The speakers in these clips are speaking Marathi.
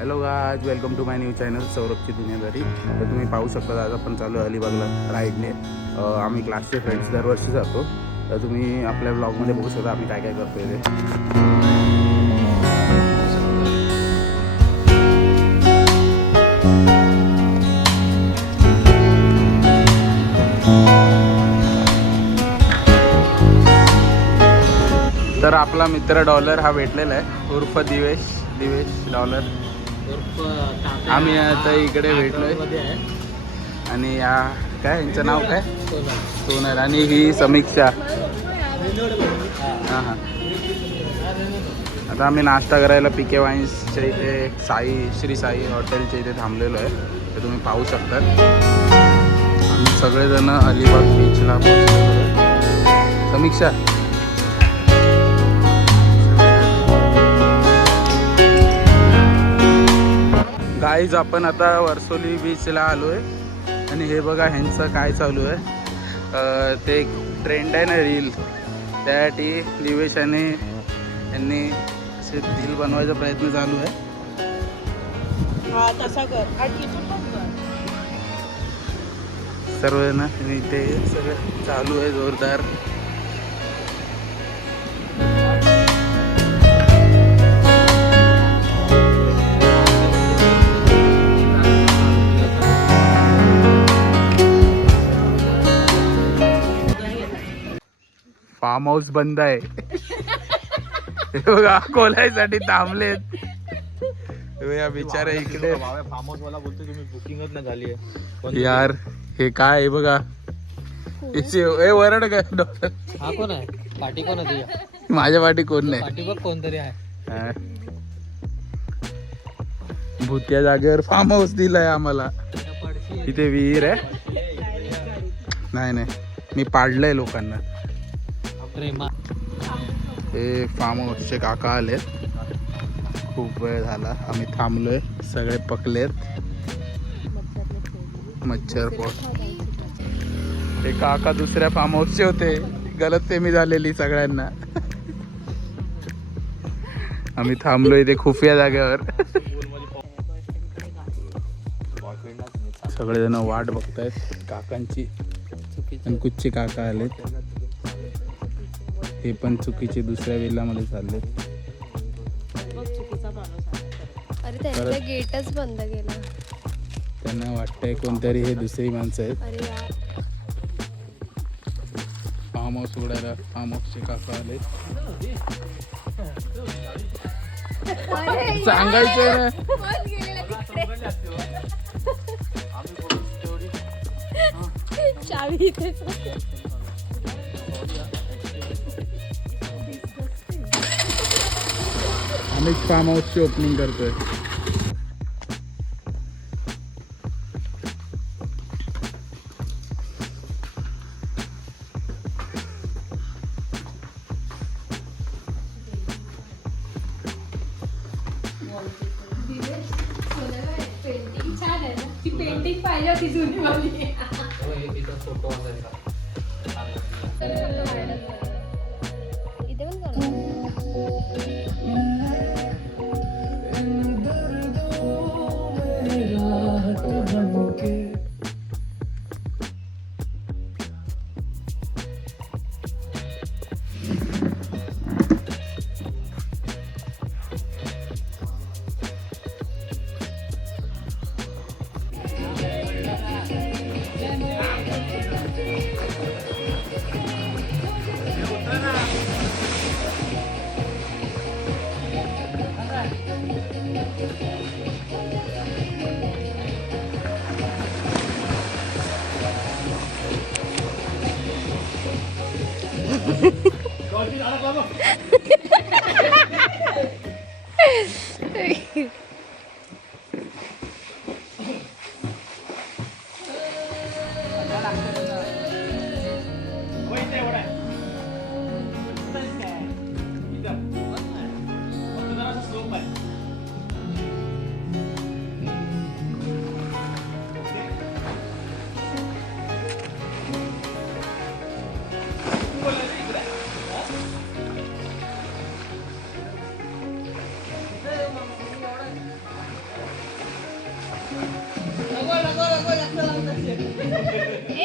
Hello guys, welcome to my new channel सौरभची दुनियादारी. तर तुम्ही पाहू शकता आज आपण चालू आहे अलिबागला राईडने. आम्ही क्लासचे फ्रेंड्स दरवर्षी जातो. तर तुम्ही आपल्या ब्लॉगमध्ये बघू शकता आम्ही काय काय करतोय ते. तर आपला मित्र डॉलर हा भेटलेला आहे, उर्फ दिवेश डॉलर. आम्ही आता इकडे भेटलोय आणि या काय यांचं नाव काय, सोनल, आणि ही समीक्षा. हां हां. आता आम्ही नाश्ता करायला पीके वाईन्सच्या इथे श्री साई हॉटेलच्या इथे थांबलेलो आहे. तर तुम्ही पाहू शकता आम्ही सगळेजण अलिबाग बीचला पोहोचलेलो आहे. समीक्षा, गाईज आपण आता वर्सोली बीचला आलो आहे आणि हे बघा ह्यांचं काय चालू आहे. ते एक ट्रेंड आहे ना रील, त्यासाठी दिवेशाने यांनी असे रील बनवायचा प्रयत्न चालू आहे. सर्वजण इथे सगळं चालू आहे जोरदार. फार्म हाऊस बंद आहे. बघा कोलायसाठी थांबलेत या बिचारे इकडे. फार्म हाऊस वाला बोलतो तुम्ही बुकिंगच नाही झाली आहे यार. हे काय आहे बघा, वरड काय डॉक्टर. हा कोण आहे? पाठी कोण आहे? माझ्या पाठी कोण नाही. पाठी बघ कोणतरी आहे. भूत्या जागेवर फार्म हाऊस दिलाय आम्हाला. इथे विहीर आहे. नाही मी पाडलंय लोकांना. हे फार्म हाऊसचे काका आलेत. खूप वेळ झाला आम्ही थांबलोय. सगळे पकलेत. मच्छर पोट. हे काका दुसऱ्या फार्म हाऊसचे होते. गलतफहमी झालेली सगळ्यांना. आम्ही थांबलोय इथे खुफिया जागेवर. सगळेजण वाट बघतायत काकांची. कुठचे काका आलेत. हे पण चुकीचे दुसऱ्या विल्लामध्ये चालले. अरे त्यांचा गेटच बंद केला. त्यांना वाटतंय कोणतरी हे दुसरी माणसं आहेत. अरे यार, फार्म हाऊस उडायला फार्म हाऊसचे काका आले. सांगायचं ना. चावी इथे. आम्ही फार्म हाऊसची ओपनिंग करतोय. पेंटिंग छान आहे ना. ती पेंटिंग पाहिजे होती जुनी वाली. फोटो इथे पण करा.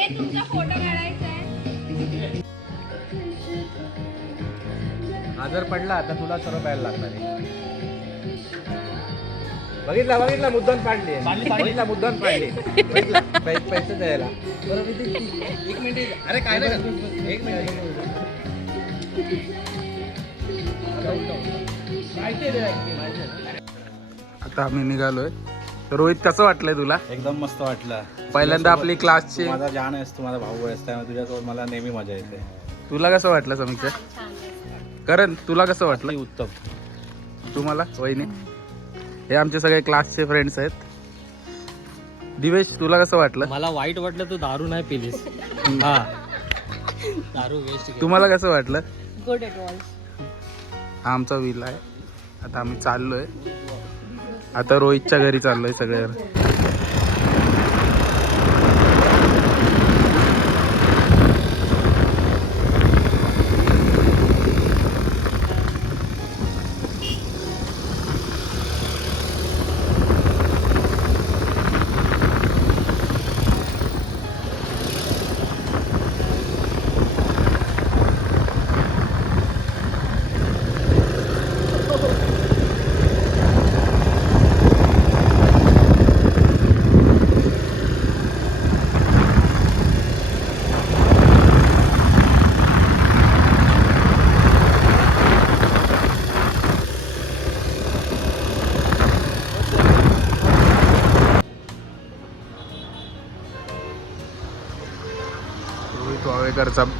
तुमचा फोटो काढायचा आहे. हा जर पडला आता तुला सर्व प्यायला लागणार आहे. बघितला मुद्दाम पाडली बघितला मुद्दाम पाडली बघितला पैसे द्यायला बरोबर. एक मिनिट अरे काय नाही एक मिनिट आता आम्ही निघालोय. रोहित कसं वाटलंय तुला? एकदम मस्त वाटलं. पहिल्यांदा आपली क्लासची. तू माझा जान आहेस, तू माझा भाऊ आहेस, त्यामुळे तुझ्यासोबत मला नेहमी मजा येते. तुला कसं वाटलं समीक्षा? करण तुला कसं वाटलं? उत्तम. तुम्हाला वहिनी? हे आमचे सगळे क्लासचे फ्रेंड्स आहेत. दिवेश तुला कसं वाटलं? मला वाईट वाटलं तू दारू नाही पिलीस. हा दारू वेस्ट. तुम्हाला कसं वाटलं? Good it was. हा आमचा विल आहे. आता आम्ही चाललोय. आता रोहितच्या घरी चाललोय सगळे.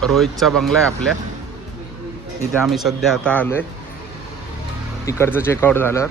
रोहितचा बंगला आहे आपल्या इथे. आम्ही सध्या आता आलोय. तिकडचं चेकआउट झालं